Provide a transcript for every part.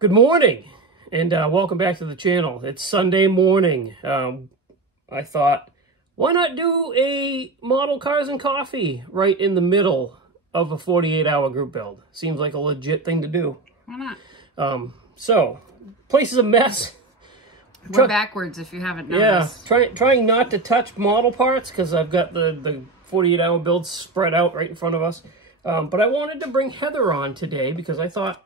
Good morning, and welcome back to the channel. It's Sunday morning. I thought, why not do a model cars and coffee right in the middle of a 48-hour group build? Seems like a legit thing to do. Why not? So, place is a mess. We're backwards if you haven't noticed. Yeah, trying not to touch model parts because I've got the 48-hour build spread out right in front of us. But I wanted to bring Heather on today because I thought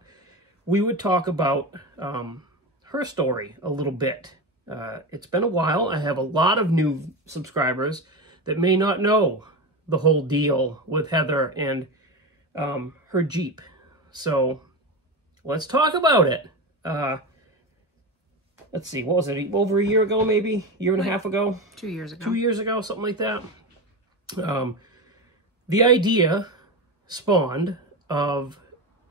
we would talk about her story a little bit. It's been a while. I have a lot of new subscribers that may not know the whole deal with Heather and her Jeep. So let's talk about it. Let's see, what was it? Over a year ago, maybe? Year and a half ago? 2 years ago. 2 years ago, something like that. The idea spawned of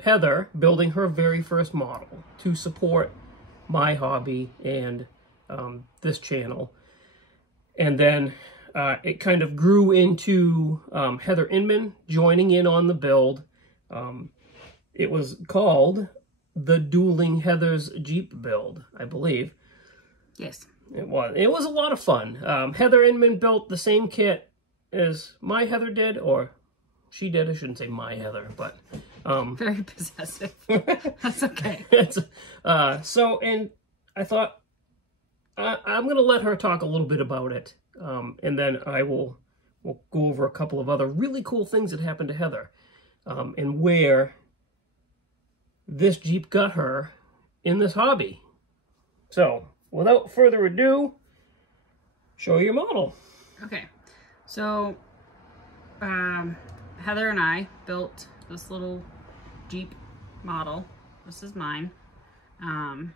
Heather building her very first model to support my hobby and this channel. And then it kind of grew into Heather Inman joining in on the build. It was called the Dueling Heather's Jeep build, I believe. Yes. It was a lot of fun. Heather Inman built the same kit as my Heather did, or she did. I shouldn't say my Heather, but very possessive. That's okay. So, and I thought I'm going to let her talk a little bit about it, and then we'll go over a couple of other really cool things that happened to Heather, and where this Jeep got her in this hobby. So, without further ado, show your model. Okay. So, Heather and I built this little Jeep model. This is mine. As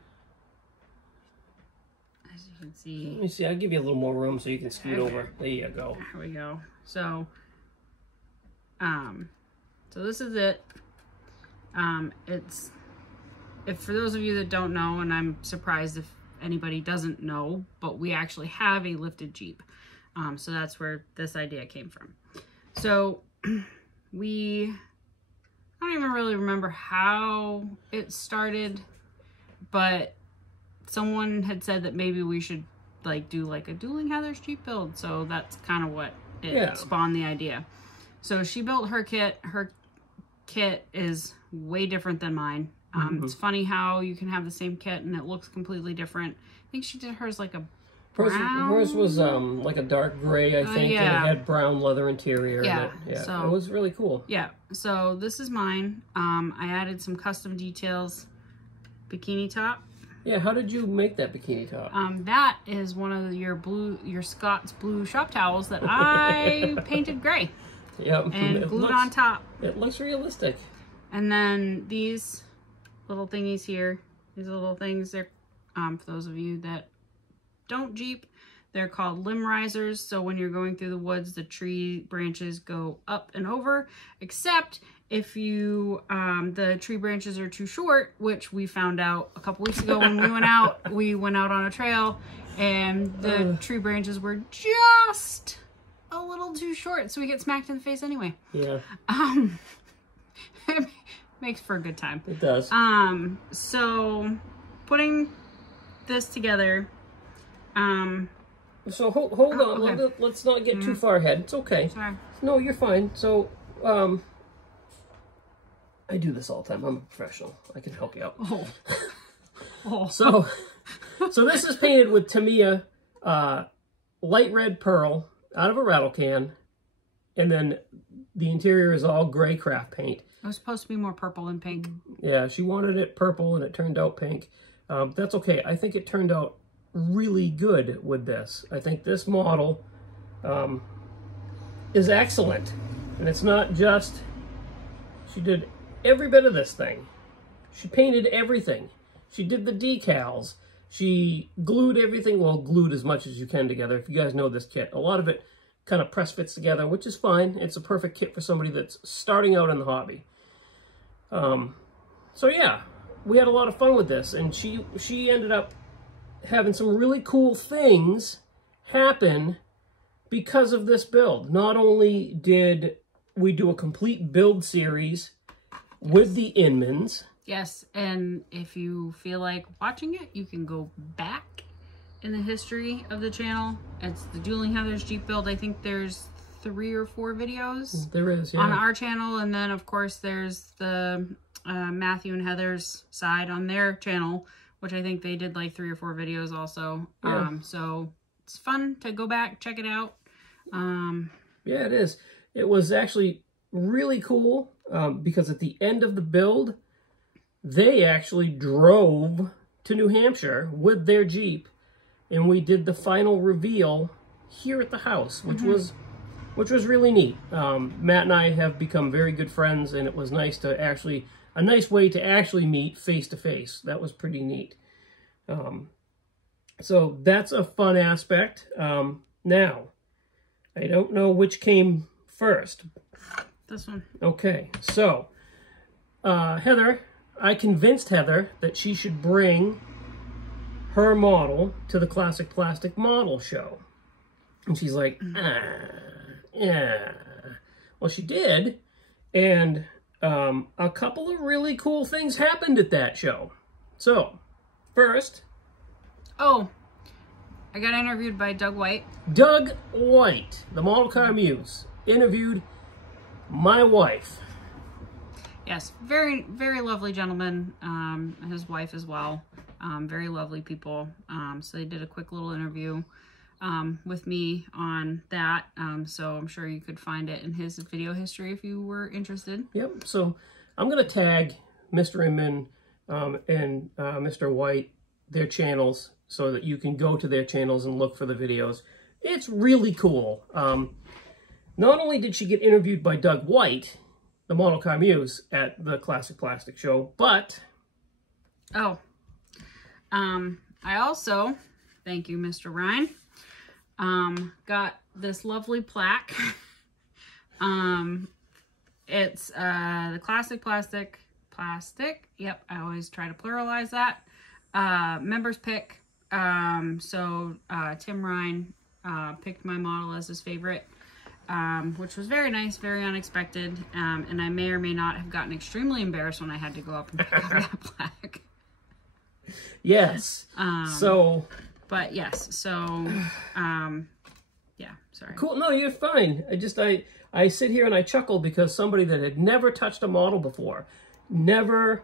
you can see. Let me see. I'll give you a little more room so you can scoot over. There you go. There we go. So, so this is it. If for those of you that don't know, and I'm surprised if anybody doesn't know, but we actually have a lifted Jeep. So that's where this idea came from. So I don't even really remember how it started, but someone had said that maybe we should do a Dueling Heather's Jeep build. So that's kind of what it spawned the idea. So she built her kit. Her kit is way different than mine. It's funny how you can have the same kit and it looks completely different. I think she did hers like a brown. Hers was like a dark gray, I think, yeah. and it had brown leather interior in it. Yeah, so it was really cool. Yeah, so this is mine. I added some custom details. Bikini top. Yeah, how did you make that bikini top? That is one of your Scott's blue shop towels that I painted gray. Yep. And glued on top. It looks realistic. And then these little thingies here, these little things, they're, for those of you that don't Jeep, they're called limb risers. So when you're going through the woods, the tree branches go up and over, except if you, the tree branches are too short, which we found out a couple weeks ago when we went out on a trail and the tree branches were just a little too short. So we get smacked in the face anyway. Yeah. It makes for a good time. It does. So putting this together, so hold on. Okay. Let's not get too far ahead. It's okay. Sorry. No, you're fine. So, I do this all the time. I'm a professional. I can help you out. Oh. So this is painted with Tamiya light red pearl out of a rattle can, and then the interior is all gray craft paint. It was supposed to be more purple and pink. Yeah, she wanted it purple, and it turned out pink. That's okay. I think it turned out really good with this. I think this model is excellent. And it's not just, she did every bit of this thing. She painted everything. She did the decals. She glued everything, well, glued as much as you can together. If you guys know this kit, a lot of it kind of press fits together, which is fine. It's a perfect kit for somebody that's starting out in the hobby. So yeah, we had a lot of fun with this, and she ended up having some really cool things happen because of this build. Not only did we do a complete build series with the Inmans, Yes, and if you feel like watching it, you can go back in the history of the channel. It's the Dueling Heathers Jeep build. I think there's 3 or 4 videos. There is, yeah. On our channel, and then of course there's the Matthew and Heather's side on their channel, which I think they did like 3 or 4 videos also. Yeah. So it's fun to go back, check it out. Yeah, it is. It was actually really cool because at the end of the build, they actually drove to New Hampshire with their Jeep, and we did the final reveal here at the house, which was really neat. Matt and I have become very good friends, and it was nice to actually, a nice way to actually meet face to face. That was pretty neat. So that's a fun aspect. Now, I don't know which came first. This one. Okay, so Heather, I convinced Heather that she should bring her model to the Classic Plastic Model Show. And she's like, yeah. Well, she did, and a couple of really cool things happened at that show. So, first... Oh, I got interviewed by Doug White. Doug White, the Model Car Muse, interviewed my wife. Yes, very, very lovely gentleman, his wife as well. Very lovely people. So they did a quick little interview with me on that. So I'm sure you could find it in his video history if you were interested. Yep, so I'm going to tag Mr. Inman and Mr. White, their channels, so that you can go to their channels and look for the videos. It's really cool. Not only did she get interviewed by Doug White, the Model Car Muse, at the Classic Plastic Show, but... Oh, I also, thank you, Mr. Ryan, got this lovely plaque. It's the Classic Plastic, yep, I always try to pluralize that, members pick. So Tim Ryan picked my model as his favorite, which was very nice, very unexpected, and I may or may not have gotten extremely embarrassed when I had to go up and pick up that plaque. Yes. But yes, so, yeah, sorry. Cool. No, you're fine. I sit here and I chuckle because somebody that had never touched a model before, never,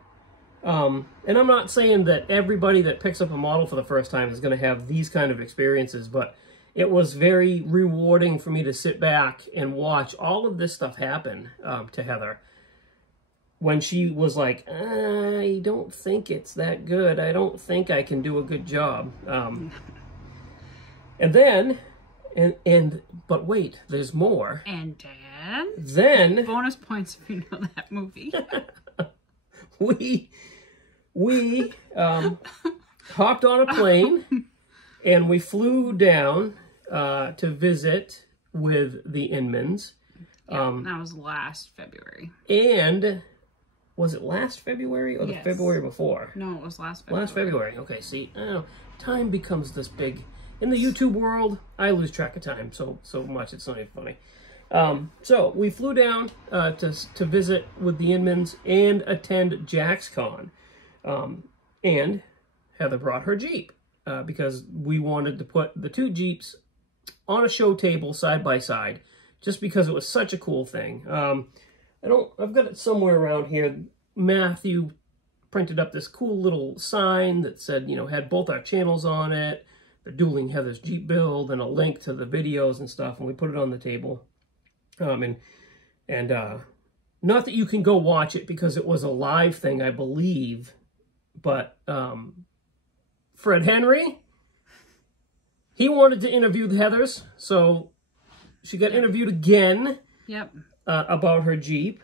and I'm not saying that everybody that picks up a model for the first time is going to have these kind of experiences, but it was very rewarding for me to sit back and watch all of this stuff happen to Heather. When she was like, I don't think it's that good. I don't think I can do a good job. And then, but wait, there's more. And then bonus points if you know that movie. we hopped on a plane and we flew down to visit with the Inmans. Yeah, that was last February. And was it last February or the Yes. February before? No, it was last February. Last February. Okay, see, time becomes this big. In the YouTube world, I lose track of time so much, it's not even funny. So we flew down to visit with the Inmans and attend JaxCon. And Heather brought her Jeep because we wanted to put the 2 Jeeps on a show table side by side, just because it was such a cool thing. I've got it somewhere around here. Matthew printed up this cool little sign that said, had both our channels on it, the Dueling Heather's Jeep build, and a link to the videos and stuff, and we put it on the table. And not that you can go watch it because it was a live thing, I believe, but Fred Henry, he wanted to interview the Heathers, so she got interviewed again. Yep. About her Jeep.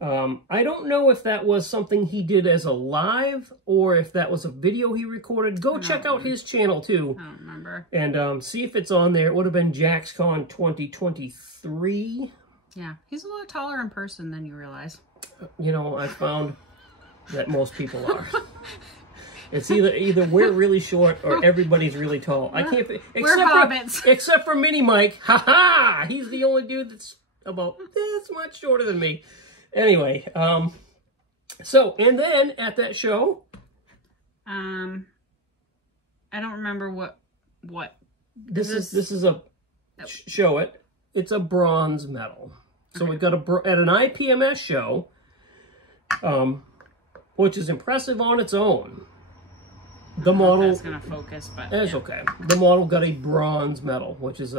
I don't know if that was something he did as a live or if that was a video he recorded. Go check out his channel too. I don't remember. And see if it's on there. It would have been JaxCon 2023. Yeah, he's a little taller in person than you realize. I found that most people are. It's either we're really short or everybody's really tall. I can't. We're hobbits. Except for Mini Mike. Ha ha! He's the only dude that's about this much shorter than me. Anyway, So, and then at that show, I don't remember what this is a show it. It's a bronze medal. So we got at an IPMS show, which is impressive on its own. The model that's gonna focus, but that's okay. The model got a bronze medal, which is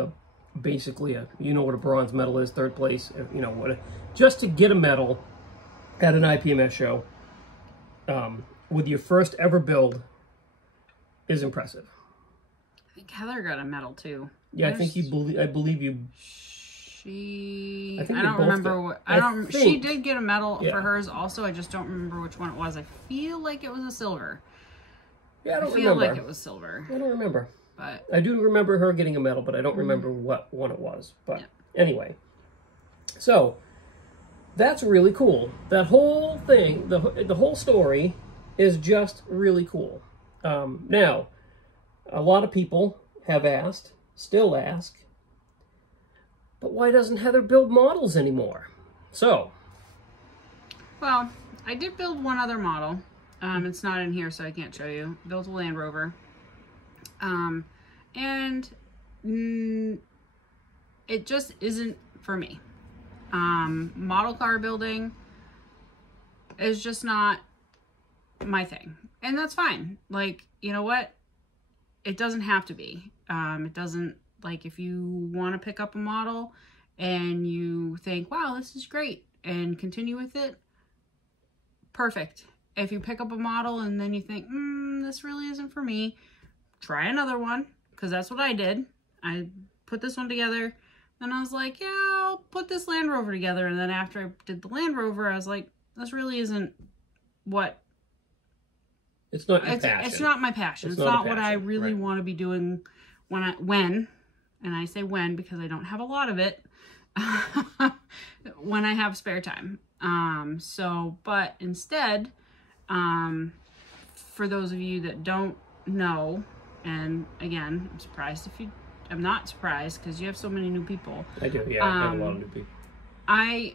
basically you know what a bronze medal is, third place. You know what? Just to get a medal at an IPMS show with your first ever build is impressive. I think Heather got a medal too. Yeah, I believe you. I don't remember what. She did get a medal for hers also. I just don't remember which one it was. I feel like it was a silver. Yeah, I feel like it was silver. I don't remember. But I do remember her getting a medal, but I don't remember what one it was. But anyway, so that's really cool. That whole thing, the whole story, is just really cool. Now, a lot of people have asked, still ask, but why doesn't Heather build models anymore? So, well, I did build one other model. It's not in here, so I can't show you. Built a Land Rover. And it just isn't for me. Model car building is just not my thing. And that's fine. Like, you know what? It doesn't have to be. It doesn't, like, if you want to pick up a model and you think, wow, this is great, and continue with it, perfect. If you pick up a model and then you think, this really isn't for me, try another one, because that's what I did. I put this one together, then I was like, yeah, I'll put this Land Rover together. And then after I did the Land Rover, I was like, this really isn't what... It's not your passion. It's not my passion. It's not what I really want to be doing when, and I say when because I don't have a lot of it, when I have spare time. But instead, for those of you that don't know, and again, I'm not surprised because you have so many new people. I do, yeah, I have a lot of new people. I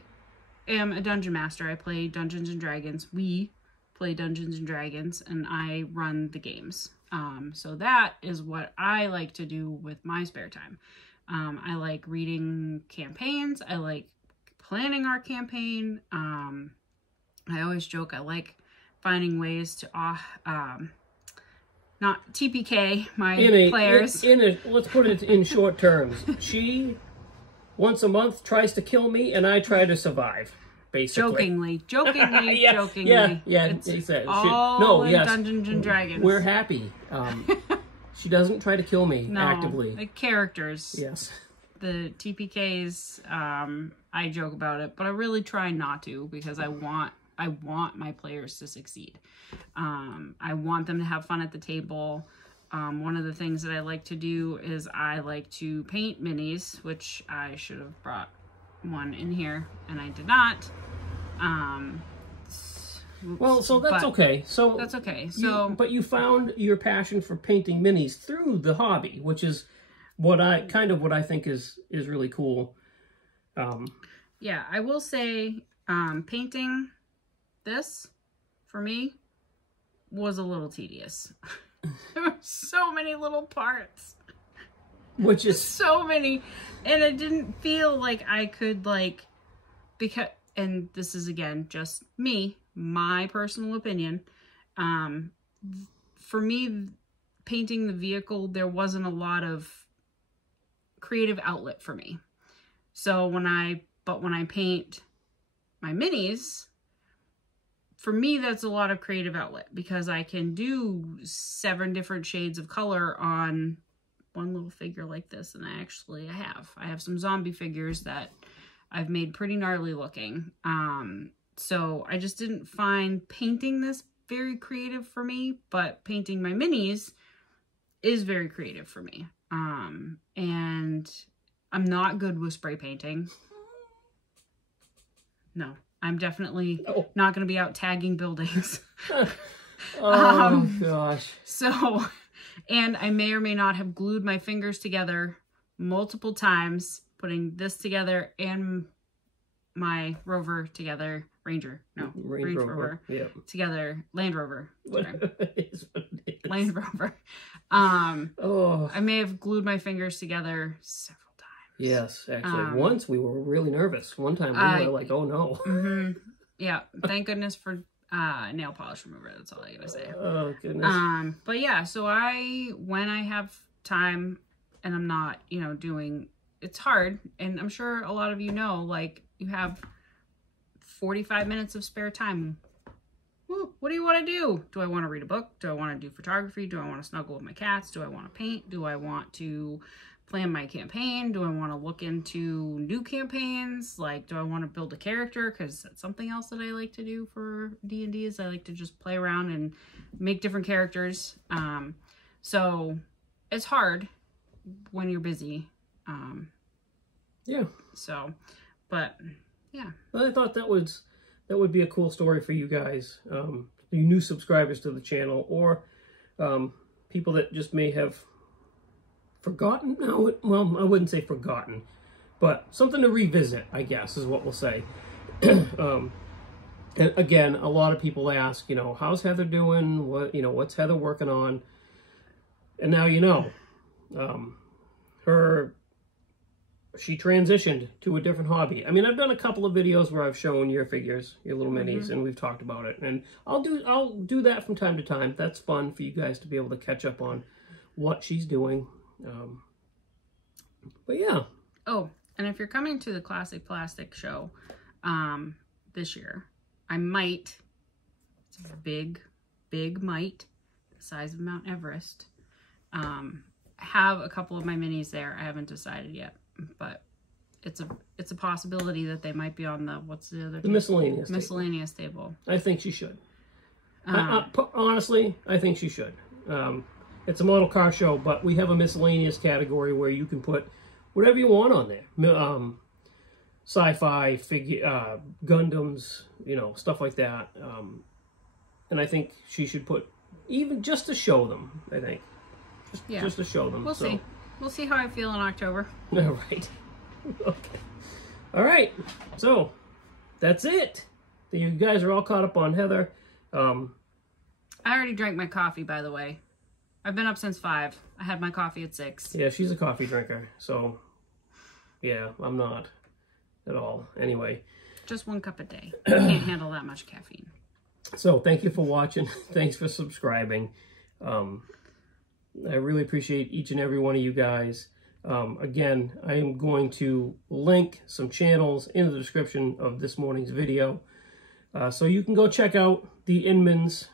am a dungeon master. I play Dungeons and Dragons. We play Dungeons and Dragons, and I run the games. So that is what I like to do with my spare time. I like reading campaigns. I like planning our campaign. I always joke I like finding ways to not TPK my players. Let's put it in short terms. She once a month tries to kill me, and I try to survive. Basically. Jokingly. Yeah. It's all in Dungeons and Dragons. We're happy. She doesn't try to kill me actively. The characters. Yes. The TPKs, I joke about it, but I really try not to because I want my players to succeed. I want them to have fun at the table. One of the things that I like to do is I like to paint minis, which I should have brought one in here and I did not. Well, so that's okay. So that's okay. But you found your passion for painting minis through the hobby, which is what I think is really cool. Yeah, I will say painting this for me was a little tedious. There were so many little parts. Which is so many, and it didn't feel like I could because, and this is again just me, my personal opinion. For me, painting the vehicle, there wasn't a lot of creative outlet for me. So when I paint my minis, for me, that's a lot of creative outlet because I can do 7 different shades of color on one little figure like this. And I have some zombie figures that I've made pretty gnarly looking. So I just didn't find painting this very creative for me, but painting my minis is very creative for me. And I'm not good with spray painting. No, I'm definitely not going to be out tagging buildings. Gosh. So, and I may or may not have glued my fingers together multiple times, putting this together and my Rover together. Range Rover. Yep. Together. Land Rover. It is what it is. Land Rover. Oh. I may have glued my fingers together several times. Yes, actually. Once we were really nervous. One time we were like, oh no. Yeah. Thank goodness for nail polish remover. That's all I gotta say. Oh, goodness. But yeah, so when I have time and I'm not, you know, doing, it's hard. And I'm sure a lot of you know, like, you have 45 minutes of spare time. Well, what do you want to do? Do I want to read a book? Do I want to do photography? Do I want to snuggle with my cats? Do I want to paint? Do I want to plan my campaign? Do I want to look into new campaigns? Like, do I want to build a character? Because that's something else that I like to do for D&D is I like to just play around and make different characters. So it's hard when you're busy. Yeah. So, but yeah. Well, I thought that would be a cool story for you guys, you new subscribers to the channel, or people that just may have forgotten. No, well, I wouldn't say forgotten, but something to revisit, I guess, is what we'll say. And again, a lot of people ask, you know, how's Heather doing? What's Heather working on? And now you know, she transitioned to a different hobby. I mean, I've done a couple of videos where I've shown your figures, your little minis, and we've talked about it. And I'll do that from time to time. That's fun for you guys to be able to catch up on what she's doing. But yeah. Oh, and if you're coming to the Classic Plastic show this year, I might, it's a big might, the size of Mount Everest, have a couple of my minis there. I haven't decided yet, but it's a possibility that they might be on the, what's the other? The miscellaneous table. I think she should. Honestly, I think she should. It's a model car show, but we have a miscellaneous category where you can put whatever you want on there. Sci-fi, figure, Gundams, you know, stuff like that. And I think she should put, even just to show them, I think. Just to show them. We'll see. We'll see how I feel in October. All right. Okay. All right. So, that's it. You guys are all caught up on Heather. I already drank my coffee, by the way. I've been up since 5. I had my coffee at 6. Yeah, she's a coffee drinker. So, yeah, I'm not at all. Anyway. Just 1 cup a day. I can't handle that much caffeine. So, thank you for watching. Thanks for subscribing. I really appreciate each and every one of you guys. Again, I am going to link some channels in the description of this morning's video. So you can go check out the Inman's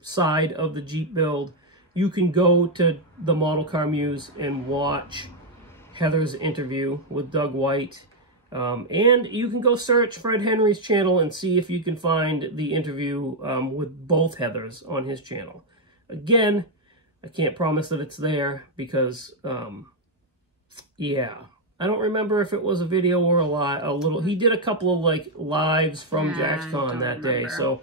side of the Jeep build. You can go to the Model Car Muse and watch Heather's interview with Doug White. And you can go search Fred Henry's channel and see if you can find the interview with both Heathers on his channel. Again, I can't promise that it's there because, yeah, I don't remember if it was a video or a little. He did a couple of like lives from JaxCon that day. So,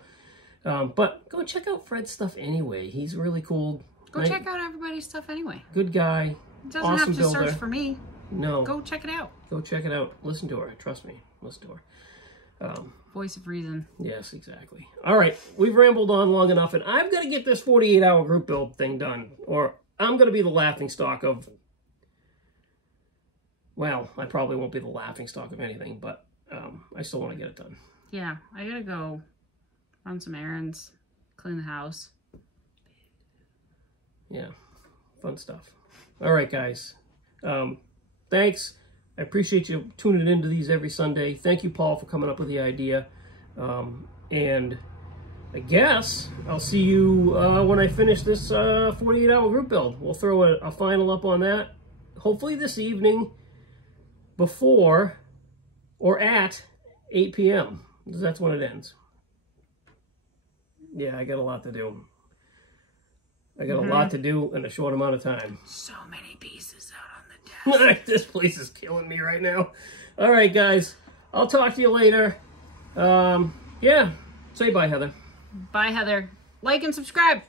but go check out Fred's stuff anyway. He's really cool. Go check out everybody's stuff anyway. Good guy. Doesn't awesome have to builder. Search for me. No. Go check it out. Go check it out. Listen to her. Trust me. Listen to her. Voice of reason. Yes, exactly. All right. We've rambled on long enough, and I've got to get this 48-hour group build thing done, or I'm going to be the laughingstock of... Well, I probably won't be the laughingstock of anything, but I still want to get it done. Yeah, I got to go run some errands, clean the house. Yeah, fun stuff. All right, guys. Thanks. I appreciate you tuning into these every Sunday. Thank you, Paul, for coming up with the idea. And I guess I'll see you when I finish this 48-hour group build. We'll throw a final up on that, hopefully this evening, before or at 8 p.m. That's when it ends. Yeah, I got a lot to do. I got a lot to do in a short amount of time. So many pieces out on the desk. This place is killing me right now. All right, guys. I'll talk to you later. Yeah. Say bye, Heather. Bye, Heather. Like and subscribe.